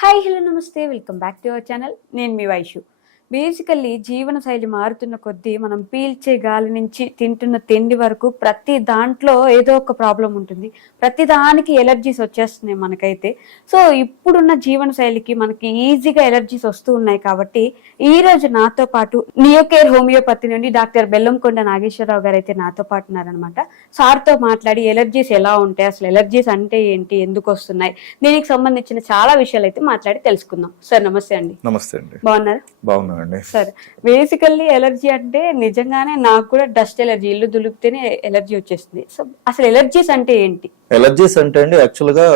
Hi hello నమస్తే welcome back to our channel. నేను మీ Vaishu. Basically జీవనశైలి మారుతున్న కొద్దీ మనం పీల్చే గాలి నుంచి తింటున్న తిండి వరకు ప్రతి దాంట్లో ఏదో ఒక ప్రాబ్లం ఉంటుంది. ప్రతి దానికి ఎలర్జీస్ వచ్చేస్తున్నాయి మనకైతే. సో ఇప్పుడున్న జీవనశైలికి మనకి ఈజీగా ఎలర్జీస్ వస్తూ ఉన్నాయి కాబట్టి ఈ రోజు నాతో పాటు నియోకేర్ హోమియోపతి నుండి డాక్టర్ బెల్లంకొండ నాగేశ్వరరావు గారు అయితే నాతో పాటు ఉన్నారనమాట. సార్తో మాట్లాడి ఎలర్జీస్ ఎలా ఉంటాయి, అసలు ఎలర్జీస్ అంటే ఏంటి, ఎందుకు వస్తున్నాయి, దీనికి సంబంధించిన చాలా విషయాలు అయితే మాట్లాడి తెలుసుకుందాం. సార్ నమస్తే అండి. నమస్తే అండి. బాగున్నారు? బాగున్నానండి. సరే, బేసికల్లీ ఎలర్జీ అంటే నిజంగానే నాకు కూడా డస్ట్ ఎలర్జీ, ఇల్లు దులిపితేనే ఎలర్జీ వచ్చేస్తుంది. సో అసలు ఎలర్జీస్ అంటే ఏంటి? ఎలర్జీస్ అంటే అండి యాక్చువల్ గా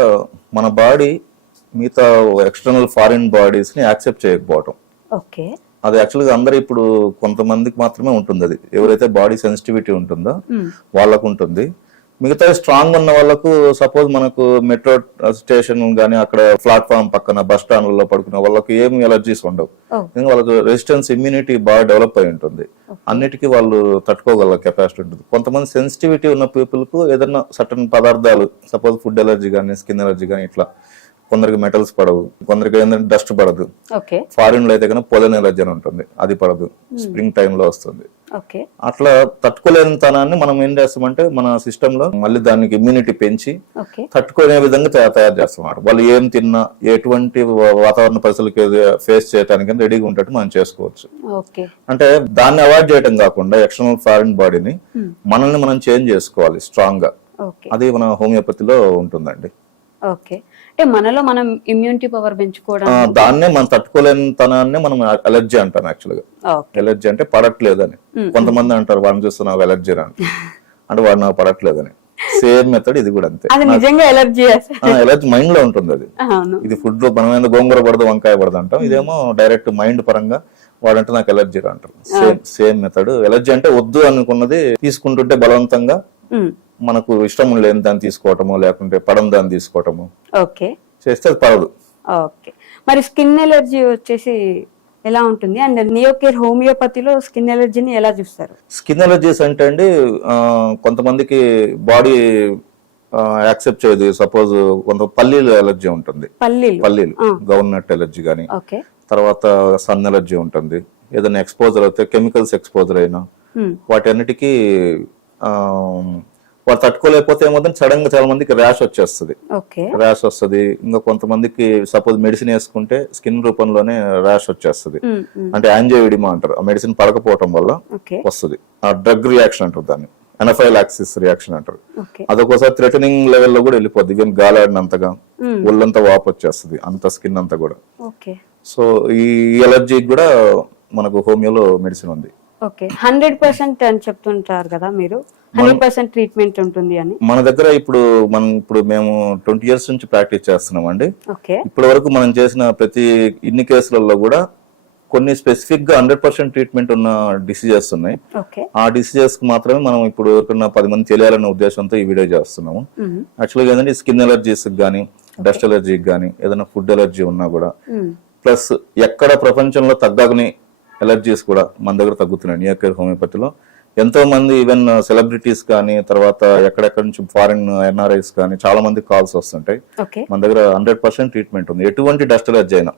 మన బాడీ మిగతా ఎక్స్టర్నల్ ఫారిన్ బాడీస్ ని యాక్సెప్ట్ చేయకపోవటం. ఓకే. అది యాక్చువల్ గా అందరూ ఇప్పుడు కొంతమందికి మాత్రమే ఉంటుంది. అది ఎవరైతే బాడీ సెన్సిటివిటీ ఉంటుందో వాళ్ళకు ఉంటుంది. మిగతా స్ట్రాంగ్ ఉన్న వాళ్ళకు సపోజ్ మనకు మెట్రో స్టేషన్ గానీ అక్కడ ప్లాట్ఫామ్ పక్కన బస్ స్టాండ్లలో పడుకున్న వాళ్ళకి ఏమి ఎలర్జీస్ ఉండవు. ఎందుకంటే వాళ్ళకు రెసిస్టెన్స్ ఇమ్యూనిటీ బాగా డెవలప్ అయి ఉంటుంది. అన్నిటికీ వాళ్ళు తట్టుకోగల కెపాసిటీ ఉంటుంది. కొంతమంది సెన్సిటివిటీ ఉన్న పీపుల్ కు ఏదైనా సర్టన్ పదార్థాలు, సపోజ్ ఫుడ్ ఎలర్జీ కానీ స్కిన్ ఎలర్జీ కానీ ఇట్లా, కొందరికి మెటల్స్ పడవు, కొందరికి ఏంటంటే డస్ట్ పడదు. ఫారిన్ లో అయితే కనుక పొలన్ ఎలర్జీ అని ఉంటుంది, అది పడదు, స్ప్రింగ్ టైమ్ లో వస్తుంది. అట్లా తట్టుకోలేని తనాన్ని మనం ఏం చేస్తామంటే మన సిస్టమ్ లో మళ్ళీ దానికి ఇమ్యూనిటీ పెంచి తట్టుకునే విధంగా తయారు చేస్తాం. వాళ్ళు ఏం తిన్నా ఎటువంటి వాతావరణ పరిస్థితులకి ఫేస్ చేయడానికి రెడీగా ఉంటట్టు మనం చేసుకోవచ్చు. అంటే దాన్ని అవాయిడ్ చేయడం కాకుండా ఎక్స్టర్నల్ ఫారిన్ బాడీని మనల్ని మనం చేంజ్ చేసుకోవాలి స్ట్రాంగ్ గా. అది మన హోమియోపతిలో ఉంటుందండి. ఓకే. అంటే మనలో మనం ఇమ్యూనిటీ పవర్ పెంచుకోవడం, దాన్నే మనం తట్టుకోలేని తనాన్ని మనం ఎలర్జీ అంటాం. యాక్చువల్ గా ఎలర్జీ అంటే పడట్లేదని. కొంతమంది అంటారు వాడిని చూస్తే నాకు ఎలర్జీ అంటే వాడు నాకు పడట్లేదని. సేమ్ మెథడ్ ఇది కూడా అంతే. ఎలర్జీ మైండ్ లో ఉంటుంది. అది ఇది ఫుడ్ లో మనం గోంగూర పడదు, వంకాయ పడదు అంటాం. ఇదేమో డైరెక్ట్ మైండ్ పరంగా వాడంటే నాకు ఎలర్జీ అంటారు. Same method. ఎలర్జీ అంటే వద్దు అనుకున్నది తీసుకుంటుంటే బలవంతంగా మనకు ఇష్టం లేని దాన్ని తీసుకోవటము, లేకుంటే పడం దాన్ని తీసుకోవటము చేస్తే అది పడదు. ఓకే. మరి స్కిన్ ఎలర్జీ వచ్చేసి ఎలా ఉంటుంది? అండ్ నియోకేర్ హోమియోపతిలో స్కిన్ ఎలర్జీని ఎలా చూస్తారు? స్కిన్ ఎలర్జీస్ అంటే అండి కొంతమందికి బాడీ యాక్సెప్ట్ చేయదు. సపోజ్ కొంత పల్లీలు ఎలర్జీ ఉంటుంది. పల్లీలు గవర్నట్ ఎలర్జీ గానీ, తర్వాత సన్ ఎలర్జీ ఉంటుంది. ఏదైనా ఎక్స్పోజర్ అయితే కెమికల్స్ ఎక్స్పోజర్ అయినా వాటి అన్నిటికీ వాళ్ళు తట్టుకోలేకపోతే ఏమవుతుంది, సడన్ గా చాలా మందికి ర్యాష్ వచ్చేస్తుంది. ఇంకా కొంతమందికి సపోజ్ మెడిసిన్ వేసుకుంటే స్కిన్ రూపంలోనే ర్యాష్ వచ్చేస్తుంది. అంటే యాంజియోఇడిమా అంటారు. ఆ మెడిసిన్ పడకపోవటం వల్ల వస్తుంది. ఆ డ్రగ్ రియాక్షన్ అంటారు దాన్ని, ఎనఫైలాక్సిస్ రియాక్షన్ అంటారు. అదొకసారి థ్రెటనింగ్ లెవెల్ లో కూడా వెళ్ళిపోద్ది. ఈవెన్ గాలాడినంతగా ఒళ్ళంతా వాపు వచ్చేస్తుంది, అంత స్కిన్ అంతా కూడా. సో ఈ ఎలర్జీకి కూడా మనకు హోమియోలో మెడిసిన్ ఉంది. 100% అని చెప్తుంటారు కదా మీరు, 100% ట్రీట్మెంట్ ఉంటుంది అని. మన దగ్గర ఇప్పుడు మేము 20 years నుంచి ప్రాక్టీస్ చేస్తున్నాం అండి. ఇప్పటి వరకు మనం చేసిన ప్రతి ఇన్ని కేసులలో కూడా కొన్ని స్పెసిఫిక్ గా 100% ట్రీట్మెంట్ ఉన్న డిసీజెస్ ఉన్నాయి. ఆ డిసీజెస్ కి మాత్రమే మనం ఇప్పుడు ఎవరికన్నా 10 మంది తెలియాలనే ఉద్దేశంతో ఈ వీడియో చేస్తున్నాము. యాక్చువల్గా ఏంటంటే స్కిన్ ఎలర్జీస్ గానీ, డస్ట్ ఎలర్జీకి గానీ, ఏదైనా ఫుడ్ ఎలర్జీ ఉన్నా కూడా, ప్లస్ ఎక్కడ ప్రపంచంలో తగ్గని ఎలర్జీస్ కూడా మన దగ్గర తగ్గుతున్నాయి. నియోకేర్ హోమియోపతిలో ఎంతో మంది ఈవెన్ సెలబ్రిటీస్ కానీ, తర్వాత ఎక్కడెక్కడ నుంచి ఫారిన్ ఎన్ఆర్ఐస్ కానీ చాలా మంది కాల్స్ వస్తుంటాయి. మన దగ్గర 100% ట్రీట్మెంట్ ఉంది. ఎటువంటి డస్ట్ ఎలర్జీ అయినా,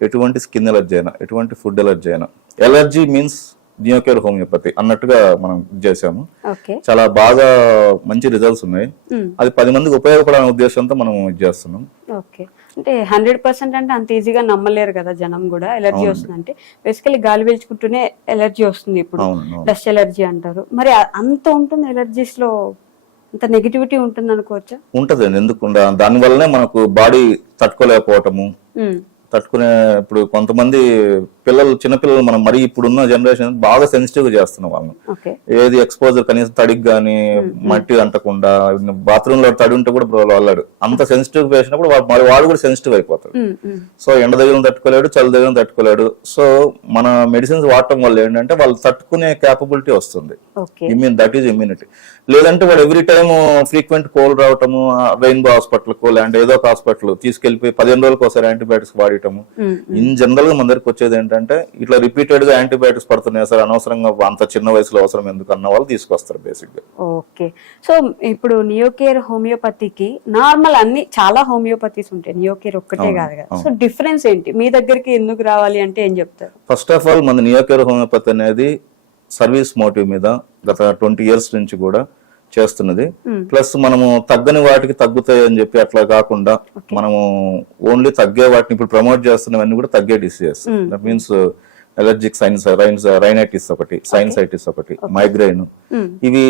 ఎటువంటి స్కిన్ ఎలర్జీ అయినా, ఎటువంటి ఫుడ్ ఎలర్జీ అయినా, ఎలర్జీ మీన్స్ నియోకేర్ హోమియోపతి అన్నట్టుగా మనం చేసాము. చాలా బాగా మంచి రిజల్ట్స్ ఉన్నాయి. అది 10 మందికి ఉపయోగపడాలనే ఉద్దేశంతో మనం ఇది చేస్తున్నాం. అంటే 100% అంటే అంత ఈజీగా నమ్మలేరు కదా జనం కూడా. ఎలర్జీ వస్తుంది అంటే బేసికలీ గాలి పీల్చుకుంటూనే ఎలర్జీ వస్తుంది. ఇప్పుడు డస్ట్ ఎలర్జీ అంటారు. మరి అంత ఉంటుంది ఎలర్జీస్ లో, అంత నెగిటివిటీ ఉంటుంది అనుకోవచ్చా? ఉంటది. ఎందుకు దాని వల్లనే మనకు బాడీ తట్టుకోలేకపోవటము, తట్టుకునే. ఇప్పుడు కొంతమంది చిన్నపిల్లలు మనం మరీ ఇప్పుడున్న జనరేషన్ బాగా సెన్సిటివ్ గా చేస్తున్నాం వాళ్ళని. ఏది ఎక్స్పోజర్ కనీసం తడికి గానీ, మట్టి అంటకుండా, బాత్రూమ్ లో తడి ఉంటే కూడా వాళ్ళాడు అంత సెన్సిటివ్ వేసినప్పుడు వాడు కూడా సెన్సిటివ్ అయిపోతాడు. సో ఎండ దగ్గర తట్టుకోలేడు, చలి దగ్గర తట్టుకోలేడు. సో మన మెడిసిన్స్ వాడటం వల్ల ఏంటంటే వాళ్ళు తట్టుకునే క్యాపబిలిటీ వస్తుంది. That is immunity. లేదంటే వాడు ఎవ్రీ టైమ్ ఫ్రీక్వెంట్ కోల్డ్ రావటము, రెయిన్బో హాస్పిటల్ కో లేదంటే ఏదో ఒక హాస్పిటల్ తీసుకెళ్లిపోయి 15 రోజులకు ఒకసారి యాంటీబయాటిక్స్ వాడి చేయటము. ఇన్ జనరల్ గా మన దగ్గరికి వచ్చేది ఏంటంటే ఇట్లా రిపీటెడ్ గా యాంటీబయాటిక్స్ పడుతున్నాయి సార్, అనవసరంగా అంత చిన్న వయసులో అవసరం ఎందుకు అన్న వాళ్ళు తీసుకొస్తారు బేసిక్ గా. ఓకే. సో ఇప్పుడు నియోకేర్ హోమియోపతికి నార్మల్ అన్ని చాలా హోమియోపతీస్ ఉంటాయి, నియోకేర్ ఒక్కటే కాదు కదా. సో డిఫరెన్స్ ఏంటి, మీ దగ్గరికి ఎందుకు రావాలి అంటే ఏం చెప్తారు? ఫస్ట్ ఆఫ్ ఆల్ మన నియోకేర్ హోమియోపతి అనేది సర్వీస్ మోటివ్ మీద గత 20 years నుంచి కూడా చేస్తున్నది. ప్లస్ మనము తగ్గని వాటికి తగ్గుతాయి అని చెప్పి అట్లా కాకుండా మనము ఓన్లీ తగ్గే వాటిని ఇప్పుడు ప్రమోట్ చేస్తున్నవన్నీ కూడా తగ్గే diseases. That means allergic rhinitis ఒకటి, సైనసైటిస్ ఒకటి, మైగ్రైన్, ఇవి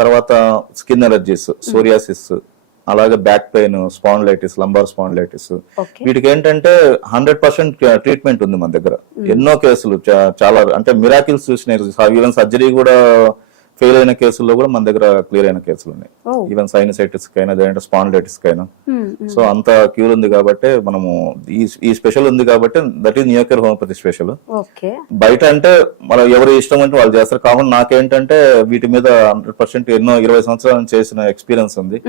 తర్వాత స్కిన్ ఎలర్జీస్, సోరియాసిస్, అలాగే back pain, spondylitis, lumbar spondylitis, వీటికి ఏంటంటే 100% ట్రీట్మెంట్ ఉంది మన దగ్గర. ఎన్నో కేసులు చాలా అంటే మిరాకిల్స్ చూసినాయి. ఈవెన్ సర్జరీ కూడా ఫెయిల్ అయిన కేసుల్లో కూడా మన దగ్గర క్లియర్ అయిన కేసులు ఉన్నాయి. ఈవెన్ సైనసైటిస్ కైనా లేదంటే స్పాండిలైటిస్ కైనా. సో అంత క్యూర్ ఉంది కాబట్టి మనము ఈ స్పెషల్ ఉంది కాబట్టి that is Neocare homeopathy special. బయట అంటే మనం ఎవరు ఇష్టం అంటే వాళ్ళు చేస్తారు. కాకుండా నాకేంటంటే వీటి మీద 100% ఎన్నో 20 సంవత్సరాల నుంచి చేసిన ఎక్స్పీరియన్స్ ఉంది.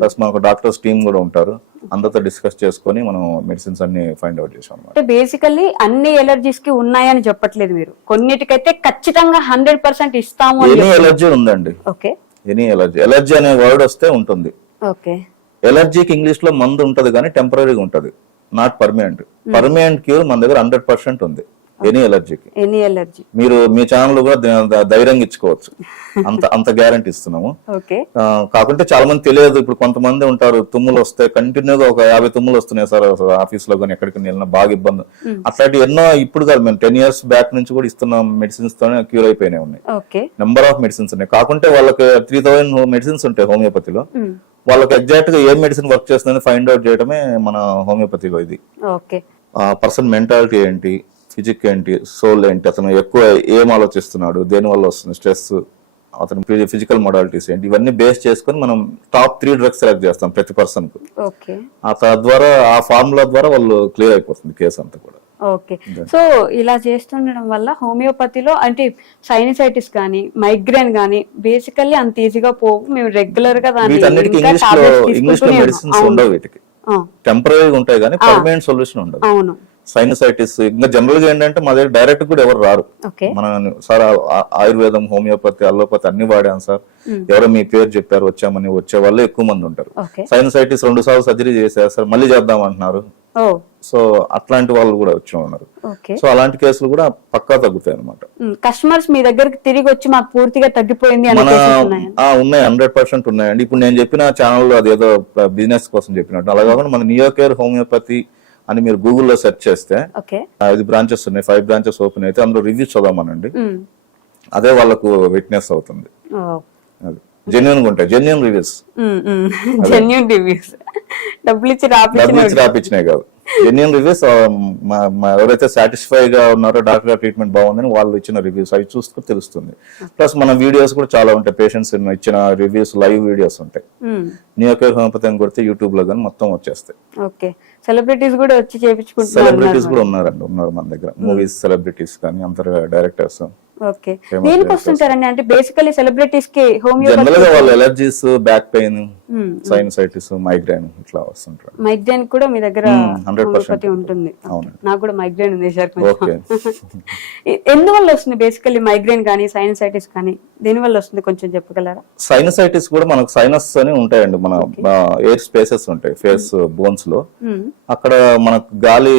ప్లస్ మనకు డాక్టర్స్ టీమ్ కూడా ఉంటారు, అందరితో డిస్కస్ చేసుకొని మనం మెడిసిన్స్ అన్ని ఫైండ్ అవుట్ చేసాం. అంటే బేసికల్లీ అన్ని ఎలర్జీస్ కి ఉన్నాయని చెప్పట్లేదు మీరు, కొన్నిటికైతే ఖచ్చితంగా 100% ఇస్తాము. ఎలర్జీ ఉందండి, ఎనీ ఎలర్జీ అనే వర్డ్ వస్తే ఉంటుంది. ఎలర్జీకి ఇంగ్లీష్ లో మందు ఉంటది కానీ టెంపరీగా ఉంటది, నాట్ పర్మనెంట్. పర్మనెంట్ క్యూర్ మన దగ్గర 100% ఉంది ఎనీ ఎలర్జీకి. మీరు మీ ఛానల్ కూడా ధైర్యంగా ఇచ్చుకోవచ్చు, అంత గ్యారంటీ ఇస్తున్నాము. కాకుంటే చాలా మంది తెలియదు. ఇప్పుడు కొంతమంది ఉంటారు, తుమ్ములు వస్తే కంటిన్యూగా ఒక 50 తుమ్ములు వస్తున్నాయి సార్ ఆఫీస్ లో కానీ ఎక్కడికి వెళ్ళినా బాగా ఇబ్బంది. అట్లాంటి ఎన్నో ఇప్పుడు కాదు, మేము 10 years బ్యాక్ నుంచి కూడా ఇస్తున్న మెడిసిన్స్ తోనే క్యూర్ అయిపోయినాయి ఉన్నాయి. నెంబర్ ఆఫ్ మెడిసిన్స్ ఉన్నాయి. కాకుంటే వాళ్ళకి 3000 మెడిసిన్స్ ఉంటాయి హోమియోపతిలో. వాళ్ళకి ఎగ్జాక్ట్ గా ఏ మెడిసిన్ వర్క్ చేస్తుందని ఫైండ్ అవుట్ చేయడమే మన హోమియోపతిలో ఇది. పర్సన్ మెంటాలిటీ ఏంటి, ఫిజిక్ ఏంటి, సోల్ ఏంటి, అతను ఎక్కువ ఏం ఆలోచిస్తున్నాడు, దేని వల్ల వస్తుంది స్ట్రెస్, అతని ఫిజికల్ మొడాలిటీస్ ఏంటి, ఇవన్నీ బేస్ చేసుకుని మనం టాప్ 3 డ్రగ్స్ సెలెక్ట్ చేస్తాం ప్రతి పర్సన్ కు. తద్వారా ఆ ఫార్ములా ద్వారా వాళ్ళు క్లియర్ అయిపోతుంది కేసు అంతా కూడా. ఓకే. సో ఇలా చేస్తుండడం వల్ల హోమియోపతిలో అంటే సైనసైటిస్ కానీ మైగ్రేన్ కానీ బేసికల్లీ అంత ఈజీగా పోవు. మేము రెగ్యులర్ గా వీటన్నిటికి ఇంగ్లీష్ లో మెడిసిన్స్ ఉండవు, వీటికి టెంపరీగా ఉంటాయి కానీ పర్మనెంట్ సొల్యూషన్ ఉండదు. అవును. సైనసైటిస్ ఇంకా జనరల్ గా ఏంటంటే మా దగ్గర డైరెక్ట్ కూడా ఎవరు రారు. మన సార్ ఆయుర్వేదం, హోమియోపతి, అల్లోపతి అన్ని వాడాను సార్, ఎవరో మీ పేరు చెప్పారు వచ్చామని వచ్చే వాళ్ళు ఎక్కువ మంది ఉంటారు. సైనసైటిస్ 2 సార్లు సర్జరీ చేశారు సార్, మళ్ళీ చేద్దాం అంటున్నారు. సో అట్లాంటి వాళ్ళు కూడా వచ్చి ఉన్నారు. సో అలాంటి కేసులు కూడా పక్కా తగ్గుతాయి అనమాట. కస్టమర్స్ మీ దగ్గరికి తిరిగి వచ్చి మాకు పూర్తిగా తగ్గిపోయింది ఉన్నాయి, 100% ఉన్నాయండి. ఇప్పుడు నేను చెప్పిన ఛానల్లో అదేదో బిజినెస్ కోసం చెప్పినట్టు అలా కాకుండా మన నియోకేర్ హోమియోపతి అని మీరు గూగుల్లో సెర్చ్ చేస్తే 5 బ్రాంచెస్ ఉన్నాయి, 5 బ్రాంచెస్ ఓపెన్ అయితే అందులో రివ్యూస్ చదవమనండి, అదే వాళ్ళకు విట్నెస్ అవుతుంది. జెన్యూన్ గా ఉంటాయి, జెన్యూన్ రివ్యూస్, డబ్బులు ఇచ్చి రాపించినాయి కాదు, జెన్యూన్ రివ్యూస్. ఎవరైతే సాటిస్ఫై గా ఉన్నారో డాక్టర్ గారు ట్రీట్మెంట్ బాగుందని వాళ్ళు ఇచ్చిన రివ్యూస్ అవి చూసుకుని తెలుస్తుంది. ప్లస్ మన వీడియోస్ కూడా చాలా ఉంటాయి, పేషెంట్స్ ఇచ్చిన రివ్యూస్, లైవ్ వీడియోస్ ఉంటాయి. నియోకేర్ హోమియోపతి అని కొడితే యూట్యూబ్ లో కానీ మొత్తం వచ్చేస్తాయి. సెలబ్రిటీస్ కూడా వచ్చి చేయించుకుంటున్నారు. సెలబ్రిటీస్ కూడా ఉన్నారు మన దగ్గర, మూవీస్ సెలబ్రిటీస్ కానీ అందరు డైరెక్టర్స్. దేనికి వస్తుంటారండి అంటే బేసికల్లీ సెలబ్రిటీస్ కి జనరల్ గా వాళ్ళు allergies, back pain, sinusitis, migraine ఇట్లా వస్తుంటారు. మైగ్రేన్ కూడా మీ దగ్గర 100% ఉంటుంది. నాకు కూడా మైగ్రేన్ ఉంది సార్. ఎందువల్ల వస్తుంది బేసికల్లీ మైగ్రేన్ కానీ సైనసైటిస్ కానీ, దేని వల్ల వస్తుంది కొంచెం చెప్పగలరా? సైనసైటిస్ కూడా మనకు సైనస్ అని ఉంటాయండి, మన ఎయిర్ స్పేసెస్ ఉంటాయి ఫేస్ బోన్స్ లో. అక్కడ మనకు గాలి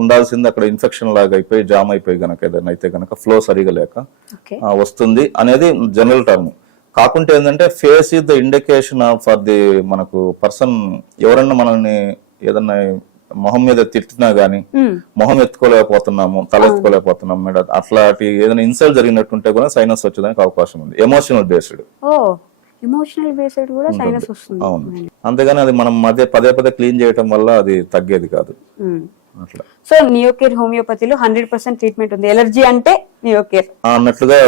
ఉండాల్సింది అక్కడ ఇన్ఫెక్షన్ లాగా అయిపోయి జామ్ అయిపోయి గనక ఏదైనా అయితే గనక ఫ్లో సరిగా లేక వస్తుంది అనేది జనరల్ టర్మ్. కాకుంటే ఏంటంటే face is the indication for the మనకు పర్సన్ ఎవరన్నా మనల్ని ఏదన్నా మొహం మీద తిట్టినా గానీ మొహం ఎత్తుకోలేకపోతున్నాము, తల ఎత్తుకోలేకపోతున్నాము మేడం, అట్లాంటి ఏదైనా ఇన్సల్ట్ జరిగినట్టుంటే కూడా సైనస్ వచ్చేదానికి అవకాశం ఉంది. ఎమోషనల్ బేస్డ్ కూడా సైనస్ వస్తుంది. అవును, అంతేగాని అది మనం పదే క్లీన్ చేయటం వల్ల అది తగ్గేది కాదు. సో నియోకేర్ హోమియోపతిలో 100% ట్రీట్మెంట్ ఉంది. ఎలర్జీ అంటే నియోకేర్ అన్నట్లుగా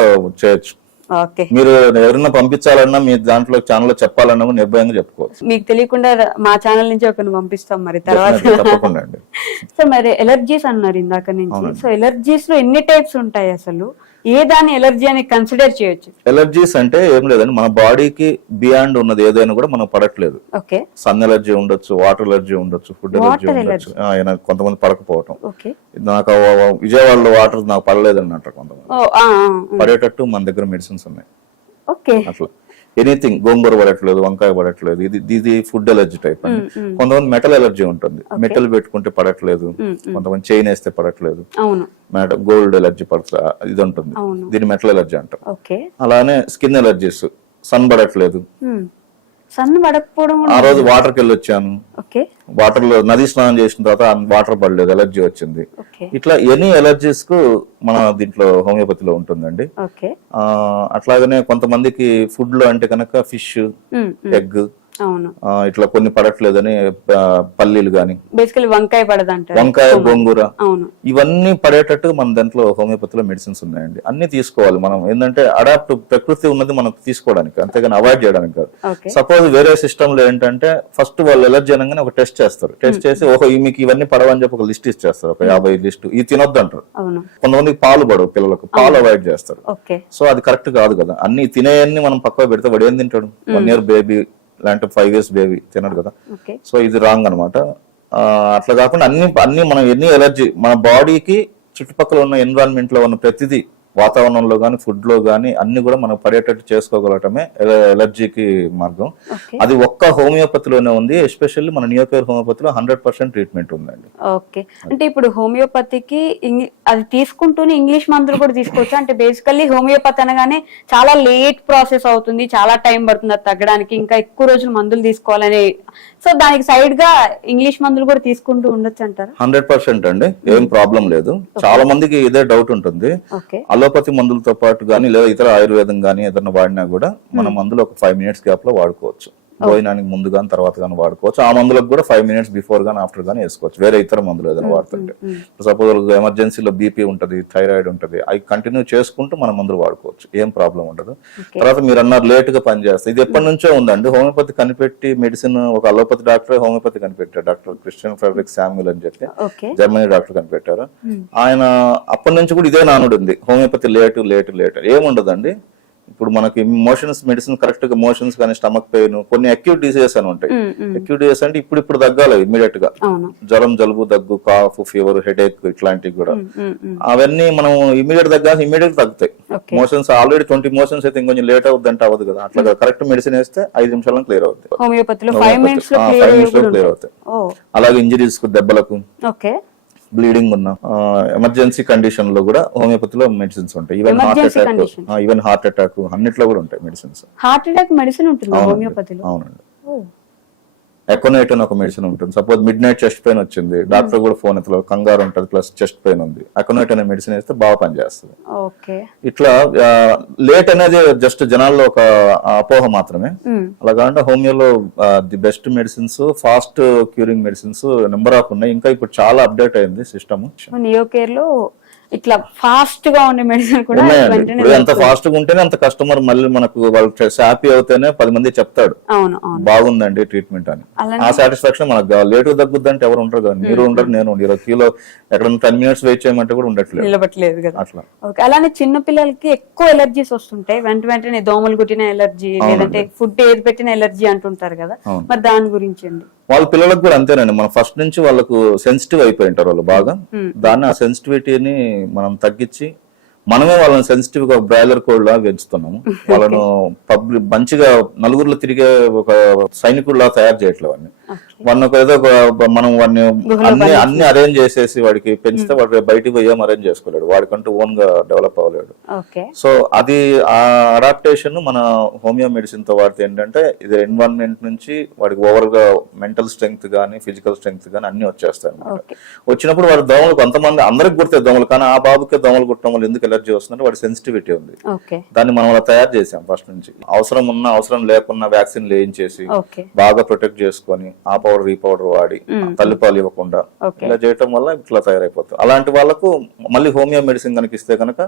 చేయొచ్చు. ఓకే. మీరు ఎవరైనా పంపించాలన్నా మీ దాంట్లో ఛానల్లో చెప్పాలన్నా కూడా నిర్భయంగా చెప్పుకోవచ్చు. మీకు తెలియకుండా మా ఛానల్ నుంచి ఒకరిని పంపిస్తాం మరి తర్వాత. Definitely, తప్పకుండా అండి. సో మరి ఎలర్జీస్ అన్నారు ఇందాక నుంచి. అవునండి. సో ఎలర్జీస్ లో ఎన్ని టైప్స్ ఉంటాయి అసలు? ఏ దాన్ని ఎలర్జీ అని కన్సిడర్ చేయొచ్చు? ఎలర్జీస్ అంటే ఏం లేదండి, మన బాడీకి బియాండ్ ఉన్నది ఏదైనా కూడా మనం పడట్లేదు. ఓకే. సన్ ఎలర్జీ ఉండొచ్చు, వాటర్ ఎలర్జీ ఉండొచ్చు, ఫుడ్ ఎలర్జీ ఉండొచ్చు. కొంతమంది పడకపోవటం. ఓకే. నాకు విజయవాడలో వాటర్ నాకు పడలేదని అంటారు కొంతమంది. పడేటట్టు మన దగ్గర మెడిసిన్స్ ఉన్నాయి. ఓకే. అట్లా ఎనీథింగ్, గోంగూర పడట్లేదు, వంకాయ పడట్లేదు, ఇది ఫుడ్ ఎలర్జీ టైప్ అండి. కొంతమంది మెటల్ ఎలర్జీ ఉంటుంది, మెటల్ పెట్టుకుంటే పడట్లేదు, కొంతమంది చైన్ వేస్తే పడట్లేదు, గోల్డ్ ఎలర్జీ పడుతుంది, ఇది ఉంటుంది, దీని మెటల్ ఎలర్జీ అంటారు. అలానే స్కిన్ ఎలర్జీస్, సన్ పడట్లేదు, సన్ పడకపోవడం, ఆ రోజు వాటర్కి వెళ్ళి వచ్చాను, వాటర్ లో నది స్నానం చేసిన తర్వాత వాటర్ పడలేదు, ఎలర్జీ వచ్చింది. ఇట్లా ఎనీ ఎలర్జీస్ కు మన దీంట్లో హోమియోపతిలో ఉంటుందండి. అట్లాగనే కొంతమందికి ఫుడ్ లో అంటే కనుక ఫిష్, ఎగ్, ఇట్లా కొన్ని పడట్లేదని పల్లీలు గాని, వంకాయ పడదంటారు, వంకాయ, గోంగూర, ఇవన్నీ పడేటట్టు మన దాంట్లో హోమియోపతిలో మెడిసిన్స్ ఉన్నాయండి. అన్ని తీసుకోవాలి మనం, ఏంటంటే అడాప్ట్, ప్రకృతి ఉన్నది మనం తీసుకోవడానికి, అంతేగాని అవాయిడ్ చేయడానికి కాదు. సపోజ్ వేరే సిస్టమ్ లో ఏంటంటే ఫస్ట్ వాళ్ళు ఎలర్జీ అనగానే ఒక టెస్ట్ చేస్తారు, టెస్ట్ చేసి ఓహో మీకు ఇవన్నీ పడవని చెప్పి ఒక లిస్ట్ ఇచ్చేస్తారు, ఒక 50 లిస్టు, ఇది తినొద్దు అంటారు. కొంతమందికి పాలు పడవు, పిల్లలకు పాలు అవాయిడ్ చేస్తారు. సో అది కరెక్ట్ కాదు కదా. అన్ని తినేయన్ని మనం పక్కన పెడితే వాడు ఏం తింటాడు? 1 year బేబీ లాంటి 5 years బేబీ తినడు కదా. సో ఇది రాంగ్ అనమాట. అట్లా కాకుండా అన్ని మనం ఎన్ని ఎలర్జీ, మన బాడీకి చుట్టుపక్కల ఉన్న ఎన్విరాన్మెంట్ లో ఉన్న ప్రతిదీ, వాతావరణంలో గానీ, ఫుడ్ లో గానీ అన్ని కూడా మనం పడేటట్టు చేసుకోగలటమే ఎలర్జీకి మార్గం. అది ఒక్క హోమియోపతిలోనే ఉంది. ఎస్పెషల్లీ మన నియోకేర్ హోమియోపతిలో 100% ట్రీట్మెంట్ ఉందండి. ఓకే. అంటే ఇప్పుడు హోమియోపతికి అది తీసుకుంటూనే ఇంగ్లీష్ మందులు కూడా తీసుకోవచ్చు అంటే? బేసికల్లీ హోమియోపతి అనగానే చాలా లేట్ ప్రాసెస్ అవుతుంది, చాలా టైం పడుతుంది అది తగ్గడానికి, ఇంకా ఎక్కువ రోజులు మందులు తీసుకోవాలని. సో దానికి సైడ్ గా ఇంగ్లీష్ మందులు కూడా తీసుకుంటూ ఉండొచ్చు అంటారా? 100% అండి, ఏం ప్రాబ్లం లేదు. చాలా మందికి ఇదే డౌట్ ఉంటుంది. అలోపతి మందులతో పాటు గానీ, లేదా ఇతర ఆయుర్వేదం గానీ ఏదైనా వాడినా కూడా మన మందులు ఒక 5 minutes గ్యాప్ లో వాడుకోవచ్చు. భోజనానికి ముందు గానీ తర్వాత గానీ వాడుకోవచ్చు. ఆ మందులకు కూడా 5 minutes బిఫోర్ గానీ ఆఫ్టర్ గానీ వేసుకోవచ్చు, వేరే ఇతర మందులు ఏదైనా వాడుతుంటే. సపోజ్ ఎమర్జెన్సీలో బీపీ ఉంటది, థైరాయిడ్ ఉంటది, అవి కంటిన్యూ చేసుకుంటూ మన మందులు వాడుకోవచ్చు, ఏం ప్రాబ్లం ఉండదు. తర్వాత మీరు అన్నారు లేట్ గా పనిచేస్తుంది, ఇది ఎప్పటి నుంచో ఉందండి. హోమియోపతి కనిపెట్టి మెడిసిన్ ఒక అలోపతి డాక్టర్ హోమియోపతి కనిపెట్టారు, డాక్టర్ క్రిస్టియన్ ఫ్రెడరిక్ శామ్యూల్ అని చెప్పి, జర్మనీ డాక్టర్ కనిపెట్టారు. ఆయన అప్పటి నుంచి కూడా ఇదే నానుడు ఉంది, హోమియోపతి లేటు లేటు లేటు. ఏముండదండి, ఇప్పుడు మనకి మోషన్స్ మెడిసిన్ కరెక్ట్ గా, మోషన్స్ కానీ, స్టమక్ పెయిన్, కొన్ని అక్యూట్ డిసీజెస్ అని ఉంటాయి. అక్యూట్ డిసీజెస్ అంటే ఇప్పుడు తగ్గాలి ఇమీడియట్ గా, జ్వరం, జలుబు, దగ్గు, కాఫ్, ఫీవర్, హెడేక్ ఇట్లాంటివి కూడా. అవన్నీ మనం ఇమీడియట్ ఇమీడియట్ తగ్గుతాయి. మోషన్స్ ఆల్రెడీ 20 మోషన్స్ అయితే ఇంకొంచెం లేట్ అవుద్ది అంటే అవ్వదు కదా. అట్లా కరెక్ట్ మెడిసిన్ వేస్తే 5 నిమిషాల్లో క్లియర్ అవుతాయి, 5 minutes లో క్లియర్ అవుతాయి. అలాగే ఇంజరీస్ కు, దెబ్బలకు, బ్లీడింగ్ ఉన్న ఎమర్జెన్సీ కండిషన్ లో కూడా హోమియోపతిలో మెడిసిన్స్ ఉంటాయి. ఈవెన్ హార్ట్ అటాక్ అన్నిట్లో కూడా ఉంటాయి మెడిసిన్స్. హార్ట్ అటాక్ మెడిసిన్ ఉంటుంది హోమియోపతిలో? అవునండి. ఎకోనైట్ అని ఒక మెడిసిన్ ఉంటుంది. Suppose mid night chest pain వచ్చింది, డాక్టర్ కూడా ఫోన్ ఎత్తలో, కంగారు ఉంటుంది ప్లస్ చెస్ట్ పెయిన్ ఉంది, ఎకోనైట్ అనే మెడిసిన్ వేస్తే బాగా పనిచేస్తుంది. ఇట్లా లేట్ అనేది జస్ట్ జనాల్లో ఒక అపోహ మాత్రమే. అలా కాకుండా హోమియోలో the best medicines, fast curing medicines number of ఉన్నాయి. ఇంకా ఇప్పుడు చాలా అప్డేట్ అయింది సిస్టమ్. నియోకేర్ లో ఇట్లా ఫాస్ట్ గా ఉండే మెడిసిన్ కూడా ఎంత ఫాస్ట్ గా ఉంటేనే అంత కస్టమర్ మళ్ళీ మనకు వాళ్ళు హ్యాపీ అవుతేనే 10 మంది చెప్తాడు బాగుందండి ట్రీట్మెంట్ అని. ఆ సాటిస్ఫాక్షన్ మనకు కావాలి. లేట్ గా తగ్గుద్ది అంటే ఎవరు ఉంటారు కదా, మీరు ఉండరు, నేను 20 కిలో ఎక్కడ 10 minutes వెయిట్ చేయమంటే కూడా ఉండట్లేదు కదా. అలానే చిన్న పిల్లలకి ఎక్కువ ఎలర్జీస్ వస్తుంటాయి, వెంటనే దోమలు కుట్టిన ఎలర్జీ, లేదంటే ఫుడ్ ఏది పెట్టిన ఎలర్జీ అంటుంటారు కదా, మరి దాని గురించి అండి? వాళ్ళ పిల్లలకు కూడా అంతేనండి, మనం ఫస్ట్ నుంచి వాళ్ళకు సెన్సిటివ్ అయిపోయి ఉంటారు వాళ్ళు బాగా. దాన్ని ఆ సెన్సిటివిటీని మనం తగ్గించి మనమే వాళ్ళని సెన్సిటివ్ గా బ్రాయిలర్ కోడ్ లా పెంచుతున్నాము. వాళ్ళను పబ్లిక్ మంచిగా నలుగురిలో తిరిగే ఒక సైనికుల్లా తయారు చేయట్లేదు వాడిని. వాడిని ఏదో మనం వాడిని అన్ని అరేంజ్ చేసేసి వాడికి పెంచితే వాడు బయటికి పోయి ఏం అరేంజ్ చేసుకోలేడు, వాడికంటూ ఓన్ గా డెవలప్ అవ్వలేడు. సో అది ఆ అడాప్టేషన్ మన హోమియో మెడిసిన్ తో వాడితే ఏంటంటే ఇది ఎన్విరాన్మెంట్ నుంచి వాడికి ఓవర్ గా మెంటల్ స్ట్రెంగ్త్ గానీ, ఫిజికల్ స్ట్రెంగ్త్ గానీ అన్ని వచ్చేస్తాయి. వచ్చినప్పుడు వాడి దోమలు కొంతమంది అందరికి గుర్తాయి దోమలు, కానీ ఆ బాబుకే దోమలు కుట్టడం వల్ల ఎందుకు ఎలర్జీ వస్తుందంటే వాడి సెన్సిటివిటీ ఉంది. దాన్ని మనం అలా తయారు చేసాం ఫస్ట్ నుంచి. అవసరం ఉన్నా అవసరం లేకున్నా వ్యాక్సిన్ వేయించేసి బాగా ప్రొటెక్ట్ చేసుకొని ఆ పౌడర్ ఈ పౌడర్ వాడి తల్లిపాలు ఇవ్వకుండా ఇలా చేయటం వల్ల ఇట్లా తయారైపోతుంది. అలాంటి వాళ్ళకు మళ్ళీ హోమియో మెడిసిన్ కనుక ఇస్తే కనుక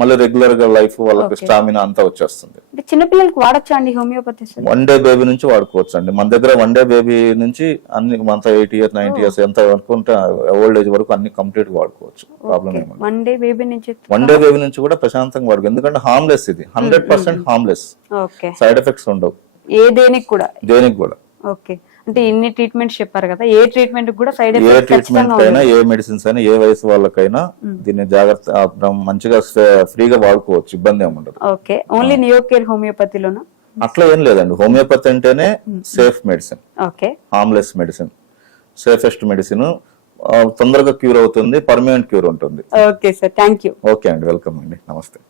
మళ్ళీ రెగ్యులర్ గా లైఫ్ వాళ్ళకి స్టామినా అంతా వచ్చేస్తుంది. అంటే చిన్నపిల్లలకి వాడచ్చా అండి హోమియోపతి? 1 డే బేబీ నుంచి వాడుకోవచ్చు అండి. మన దగ్గర 1 డే బేబీ నుంచి అన్ని మనతో 8 ఇయర్స్ 90 ఇయర్స్ ఎంత వరకు ఉంటే ఓల్డ్ ఏజ్ వరకు అన్ని కంప్లీట్ గా వాడుకోవచ్చు. ప్రాబ్లం ఏమి 1 డే బేబీ నుంచి 1 డే బేబీ నుంచి కూడా ప్రశాంతంగా వాడుకో. ఎందుకంటే హార్మ్లెస్, ఇది 100% హార్మ్లెస్, ఓకే, సైడ్ ఎఫెక్ట్స్ ఉండవు దేనికి కూడా. ఓకే, అంటే ఇన్ని ట్రీట్మెంట్స్ చెప్పారు కదా, ఏ ట్రీట్మెంట్ కూడా సైడ్ ఏ ట్రీట్మెంట్ అయినా, ఏ మెడిసిన్స్ అయినా, ఏ వయసు వాళ్ళకైనా దీన్ని జాగ్రత్త మంచిగా ఫ్రీగా వాడుకోవచ్చు, ఇబ్బంది ఏమి ఉండదు. ఓకే, ఓన్లీ నియోకేర్ హోమియోపతిలోనా? అట్లా ఏం లేదండి. హోమియోపతి అంటేనే safe medicine, okay, harmless medicine, safest medicine, తొందరగా క్యూర్ అవుతుంది, పర్మనెంట్ క్యూర్ ఉంటుంది. Okay sir, thank you. Okay అండి, వెల్కమ్ అండి, నమస్తే.